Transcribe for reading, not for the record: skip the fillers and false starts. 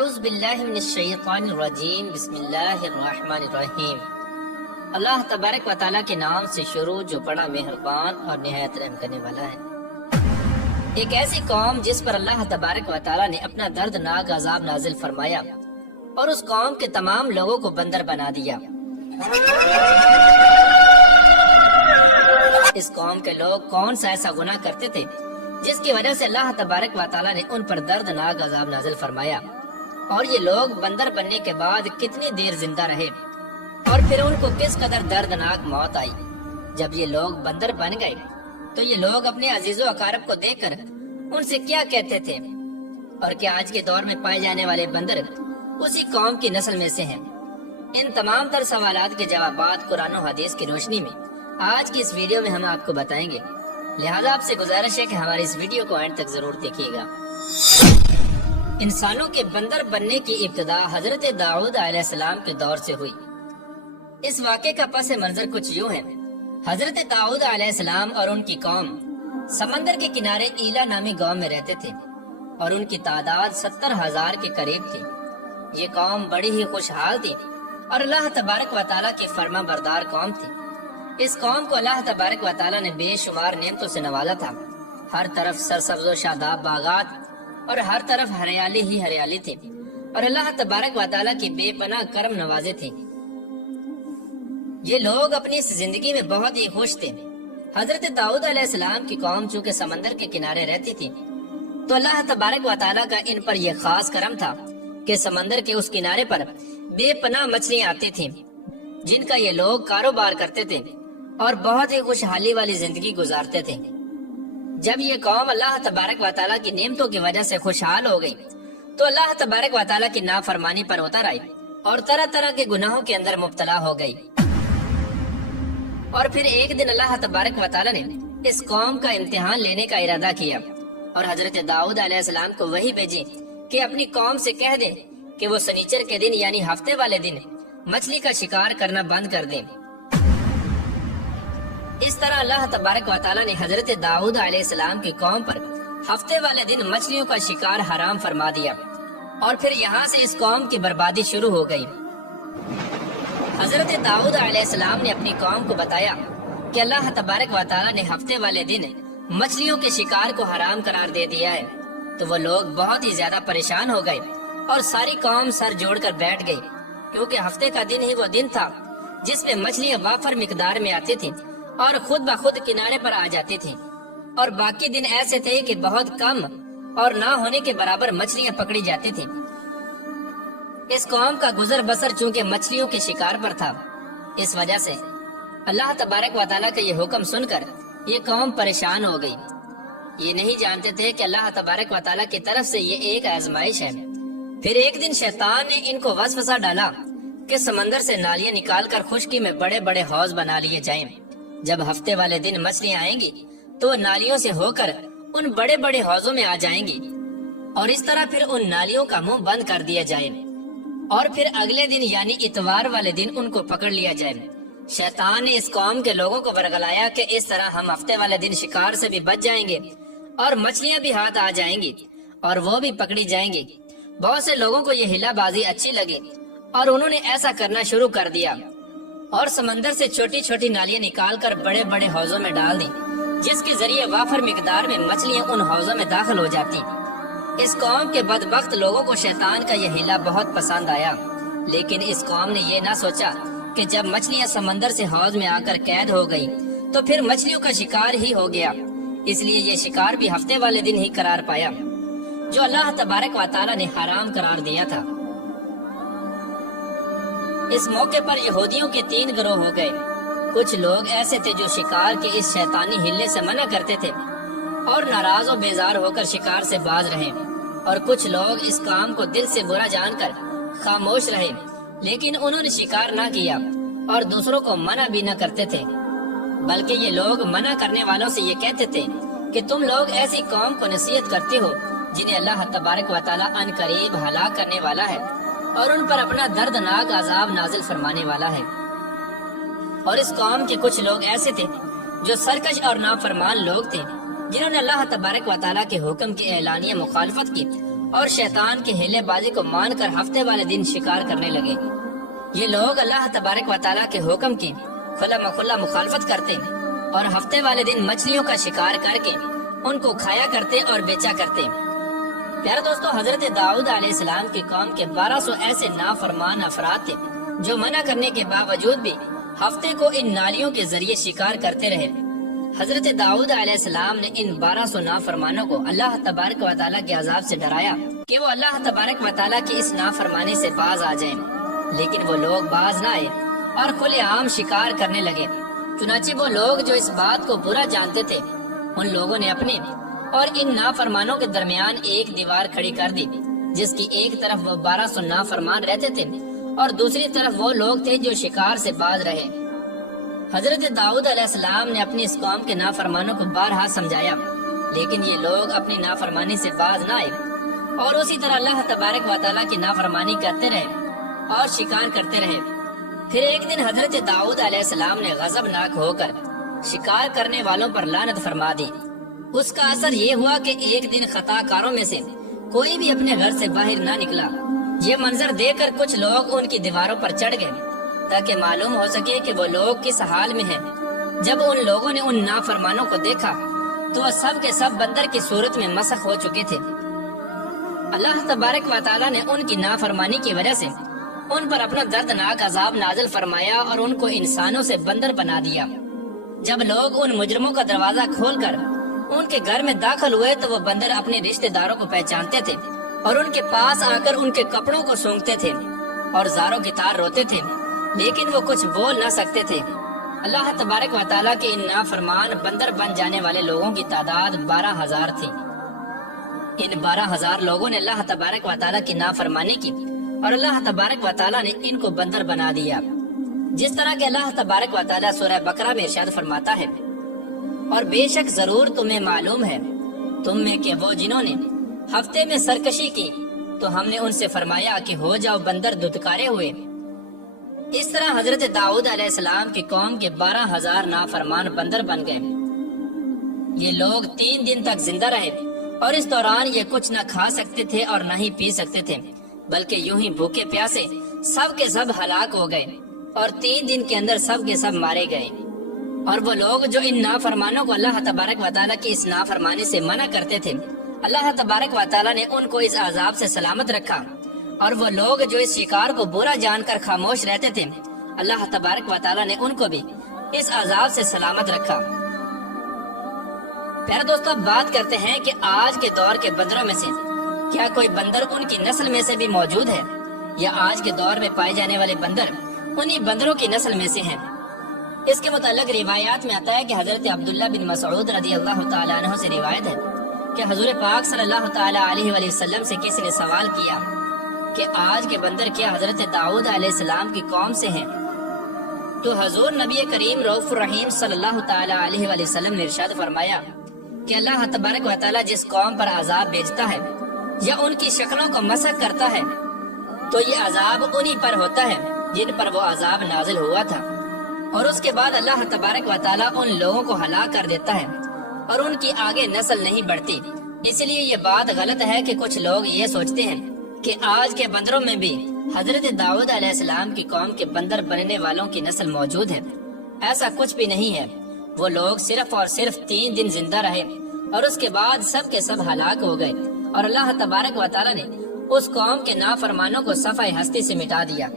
اعوذ باللہ من الشیطان الرجیم بسم اللہ الرحمن الرحیم۔ اللہ تبارک و تعالیٰ کے نام سے شروع جو بڑا مہربان اور نہایت رحم کرنے والا ہے۔ ایک ایسی قوم جس پر اللہ تبارک و تعالیٰ نے اپنا دردناک عذاب نازل فرمایا اور اس قوم کے تمام لوگوں کو بندر بنا دیا۔ اس قوم کے لوگ کون سا ایسا گناہ کرتے تھے جس کی وجہ سے اللہ تبارک و تعالیٰ نے ان پر دردناک عذاب نازل فرمایا، اور یہ لوگ بندر بننے کے بعد کتنی دیر زندہ رہے اور پھر ان کو کس قدر دردناک موت آئی۔ جب یہ لوگ بندر بن گئے تو یہ لوگ اپنے عزیز و اقارب کو دیکھ کر ان سے کیا کہتے تھے، اور کیا آج کے دور میں پائے جانے والے بندر اسی قوم کی نسل میں سے ہیں؟ ان تمام تر سوالات کے جوابات قرآن و حدیث کی روشنی میں آج کی اس ویڈیو میں ہم آپ کو بتائیں گے، لہذا آپ سے گزارش ہے کہ ہماری اس ویڈیو کو اینڈ تک ضرور دیکھیے گا۔ انسانوں کے بندر بننے کی ابتدا حضرت داؤد علیہ السلام کے دور سے ہوئی۔ اس واقعے کا پس منظر کچھ یوں ہے۔ حضرت داؤد علیہ السلام اور ان کی قوم سمندر کے کنارے ایلا نامی گاؤں میں رہتے تھے اور ان کی تعداد 70,000 کے قریب تھی۔ یہ قوم بڑی ہی خوشحال تھی اور اللہ تبارک و تعالیٰ کی فرما بردار قوم تھی۔ اس قوم کو اللہ تبارک و تعالیٰ نے بے شمار نعمتوں سے نوازا تھا۔ ہر طرف سرسبز و شاداب باغات اور ہر طرف ہریالی ہی ہریالی تھی، اور اللہ تبارک و تعالیٰ کی بے پناہ کرم نوازے تھے۔ یہ لوگ اپنی اس زندگی میں بہت ہی خوش تھے۔ حضرت داؤد علیہ السلام کی قوم چونکہ سمندر کے کنارے رہتی تھی تو اللہ تبارک و تعالیٰ کا ان پر یہ خاص کرم تھا کہ سمندر کے اس کنارے پر بے پناہ مچھلیاں آتی تھیں جن کا یہ لوگ کاروبار کرتے تھے اور بہت ہی خوشحالی والی زندگی گزارتے تھے۔ جب یہ قوم اللہ تبارک و تعالیٰ کی نعمتوں کی وجہ سے خوشحال ہو گئی تو اللہ تبارک و تعالیٰ کی نافرمانی پر اتر آئی اور طرح طرح کے گناہوں کے اندر مبتلا ہو گئی۔ اور پھر ایک دن اللہ تبارک و تعالیٰ نے اس قوم کا امتحان لینے کا ارادہ کیا اور حضرت داؤد علیہ السلام کو وحی بھیجی کہ اپنی قوم سے کہہ دیں کہ وہ سنیچر کے دن یعنی ہفتے والے دن مچھلی کا شکار کرنا بند کر دیں۔ اس طرح اللہ تبارک و تعالیٰ نے حضرت داؤد علیہ السلام کی قوم پر ہفتے والے دن مچھلیوں کا شکار حرام فرما دیا، اور پھر یہاں سے اس قوم کی بربادی شروع ہو گئی۔ حضرت داؤد علیہ السلام نے اپنی قوم کو بتایا کہ اللہ تبارک و تعالیٰ نے ہفتے والے دن مچھلیوں کے شکار کو حرام قرار دے دیا ہے، تو وہ لوگ بہت ہی زیادہ پریشان ہو گئے اور ساری قوم سر جوڑ کر بیٹھ گئی، کیونکہ ہفتے کا دن ہی وہ دن تھا جس میں مچھلیاں وافر مقدار میں آتی تھیں اور خود بخود کنارے پر آ جاتی تھیں، اور باقی دن ایسے تھے کہ بہت کم اور نہ ہونے کے برابر مچھلیاں پکڑی جاتی تھیں۔ اس قوم کا گزر بسر چونکہ مچھلیوں کے شکار پر تھا، اس وجہ سے اللہ تبارک و تعالیٰ کا یہ حکم سن کر یہ قوم پریشان ہو گئی۔ یہ نہیں جانتے تھے کہ اللہ تبارک و تعالیٰ کی طرف سے یہ ایک آزمائش ہے۔ پھر ایک دن شیطان نے ان کو وسوسہ ڈالا کہ سمندر سے نالیاں نکال کر خشکی میں بڑے بڑے حوض بنا لیے جائیں۔ جب ہفتے والے دن مچھلیاں آئیں گی تو وہ نالیوں سے ہو کر ان بڑے بڑے حوضوں میں آ جائیں گی، اور اس طرح پھر ان نالیوں کا منہ بند کر دیا جائے، اور پھر اگلے دن یعنی اتوار والے دن ان کو پکڑ لیا جائے۔ شیطان نے اس قوم کے لوگوں کو ورگلایا کہ اس طرح ہم ہفتے والے دن شکار سے بھی بچ جائیں گے اور مچھلیاں بھی ہاتھ آ جائیں گی اور وہ بھی پکڑی جائیں گی۔ بہت سے لوگوں کو یہ ہلا بازی اچھی لگی اور انہوں نے ایسا کرنا شروع کر دیا اور سمندر سے چھوٹی چھوٹی نالیاں نکال کر بڑے بڑے حوضوں میں ڈال دی، جس کے ذریعے وافر مقدار میں مچھلیاں ان حوضوں میں داخل ہو جاتی۔ اس قوم کے بدبخت لوگوں کو شیطان کا یہ ہیلا بہت پسند آیا، لیکن اس قوم نے یہ نہ سوچا کہ جب مچھلیاں سمندر سے حوض میں آ کر قید ہو گئی تو پھر مچھلیوں کا شکار ہی ہو گیا، اس لیے یہ شکار بھی ہفتے والے دن ہی قرار پایا جو اللہ تبارک و تعالیٰ نے حرام قرار دیا تھا۔ اس موقع پر یہودیوں کے 3 گروہ ہو گئے۔ کچھ لوگ ایسے تھے جو شکار کے اس شیطانی ہلے سے منع کرتے تھے اور ناراض و بیزار ہو کر شکار سے باز رہے، اور کچھ لوگ اس کام کو دل سے برا جان کر خاموش رہے، لیکن انہوں نے شکار نہ کیا اور دوسروں کو منع بھی نہ کرتے تھے، بلکہ یہ لوگ منع کرنے والوں سے یہ کہتے تھے کہ تم لوگ ایسی قوم کو نصیحت کرتے ہو جنہیں اللہ تبارک و تعالیٰ ان قریب ہلاک کرنے والا ہے اور ان پر اپنا دردناک عذاب نازل فرمانے والا ہے۔ اور اس قوم کے کچھ لوگ ایسے تھے جو سرکش اور نافرمان لوگ تھے، جنہوں نے اللہ تبارک و تعالیٰ کے حکم کی اعلانیہ مخالفت کی اور شیطان کی ہیلے بازی کو مان کر ہفتے والے دن شکار کرنے لگے۔ یہ لوگ اللہ تبارک و تعالیٰ کے حکم کی کھلا مکھلا مخالفت کرتے اور ہفتے والے دن مچھلیوں کا شکار کر کے ان کو کھایا کرتے اور بیچا کرتے۔ پیارے دوستو، حضرت داؤد علیہ السلام کی قوم کے 1200 ایسے نافرمان افراد تھے جو منع کرنے کے باوجود بھی ہفتے کو ان نالیوں کے ذریعے شکار کرتے رہے۔ حضرت داؤد علیہ السلام نے ان 1200 نافرمانوں کو اللہ تبارک و تعالیٰ کے عذاب سے ڈرایا کہ وہ اللہ تبارک و تعالیٰ کی اس نافرمانی سے باز آ جائیں، لیکن وہ لوگ باز نہ آئے اور کھلے عام شکار کرنے لگے۔ چنانچہ وہ لوگ جو اس بات کو برا جانتے تھے، ان لوگوں نے اپنے اور ان نافرمانوں کے درمیان ایک دیوار کھڑی کر دی، جس کی ایک طرف وہ 1200 نافرمان رہتے تھے اور دوسری طرف وہ لوگ تھے جو شکار سے باز رہے۔ حضرت داؤد علیہ السلام نے اپنی اس قوم کے نافرمانوں کو بارہا سمجھایا، لیکن یہ لوگ اپنی نافرمانی سے باز نہ آئے اور اسی طرح اللہ تبارک و تعالیٰ کی نافرمانی کرتے رہے اور شکار کرتے رہے۔ پھر ایک دن حضرت داؤد علیہ السلام نے غضبناک ہو کر شکار کرنے والوں پر لعنت فرما دی۔ اس کا اثر یہ ہوا کہ ایک دن خطا کاروں میں سے کوئی بھی اپنے گھر سے باہر نہ نکلا۔ یہ منظر دیکھ کر کچھ لوگ ان کی دیواروں پر چڑھ گئے تاکہ معلوم ہو سکے کہ وہ لوگ کس حال میں ہیں۔ جب ان لوگوں نے ان نافرمانوں کو دیکھا تو وہ سب کے سب بندر کی صورت میں مسخ ہو چکے تھے۔ اللہ تبارک و تعالیٰ نے ان کی نافرمانی کی وجہ سے ان پر اپنا دردناک عذاب نازل فرمایا اور ان کو انسانوں سے بندر بنا دیا۔ جب لوگ ان مجرموں کا دروازہ کھول کر ان کے گھر میں داخل ہوئے تو وہ بندر اپنے رشتہ داروں کو پہچانتے تھے اور ان کے پاس آ کر ان کے کپڑوں کو سونگتے تھے اور زاروں کی تار روتے تھے، لیکن وہ کچھ بول نہ سکتے تھے۔ اللہ تبارک و تعالیٰ کے ان نافرمان بندر بن جانے والے لوگوں کی تعداد 12,000 تھی۔ ان 12,000 لوگوں نے اللہ تبارک و تعالیٰ کی نافرمانی کی اور اللہ تبارک و تعالیٰ نے ان کو بندر بنا دیا، جس طرح کہ اللہ تبارک و تعالیٰ سورہ بقرہ میں ارشاد فرماتا ہے، اور بے شک ضرور تمہیں معلوم ہے تم میں کہ وہ جنہوں نے ہفتے میں سرکشی کی تو ہم نے ان سے فرمایا کہ ہو جاؤ بندر دھتکارے ہوئے۔ اس طرح حضرت داؤد علیہ السلام کی قوم کے 12,000 نافرمان بندر بن گئے۔ یہ لوگ 3 دن تک زندہ رہے اور اس دوران یہ کچھ نہ کھا سکتے تھے اور نہ ہی پی سکتے تھے، بلکہ یوں ہی بھوکے پیاسے سب کے سب ہلاک ہو گئے اور 3 دن کے اندر سب کے سب مارے گئے۔ اور وہ لوگ جو ان نافرمانوں کو اللہ تبارک و تعالیٰ کی اس نافرمانی سے منع کرتے تھے، اللہ تبارک و تعالیٰ نے ان کو اس عذاب سے سلامت رکھا، اور وہ لوگ جو اس شکار کو برا جان کر خاموش رہتے تھے، اللہ تبارک و تعالیٰ نے ان کو بھی اس عذاب سے سلامت رکھا۔ پیارے دوستو، بات کرتے ہیں کہ آج کے دور کے بندروں میں سے کیا کوئی بندر ان کی نسل میں سے بھی موجود ہے، یا آج کے دور میں پائے جانے والے بندر انہی بندروں کی نسل میں سے ہیں؟ اس کے متعلق روایات میں آتا ہے کہ حضرت عبداللہ بن مسعود رضی اللہ تعالیٰ عنہ سے روایت ہے کہ حضور پاک صلی اللہ تعالیٰ علیہ وآلہ وسلم سے کسی نے سوال کیا کہ آج کے بندر کیا حضرت داؤد علیہ السلام کی قوم سے ہیں؟ تو حضور نبی کریم رؤوف الرحیم صلی اللہ تعالیٰ علیہ وآلہ وسلم نے ارشاد فرمایا کہ اللہ تبارک و تعالیٰ جس قوم پر عذاب بھیجتا ہے یا ان کی شکلوں کو مسخ کرتا ہے تو یہ عذاب انہی پر ہوتا ہے جن پر وہ عذاب نازل ہوا تھا، اور اس کے بعد اللہ تبارک و تعالیٰ ان لوگوں کو ہلاک کر دیتا ہے اور ان کی آگے نسل نہیں بڑھتی۔ اس لیے یہ بات غلط ہے کہ کچھ لوگ یہ سوچتے ہیں کہ آج کے بندروں میں بھی حضرت داؤد علیہ السلام کی قوم کے بندر بننے والوں کی نسل موجود ہے۔ ایسا کچھ بھی نہیں ہے۔ وہ لوگ صرف اور صرف 3 دن زندہ رہے اور اس کے بعد سب کے سب ہلاک ہو گئے، اور اللہ تبارک و تعالیٰ نے اس قوم کے نافرمانوں کو صفحہ ہستی سے مٹا دیا۔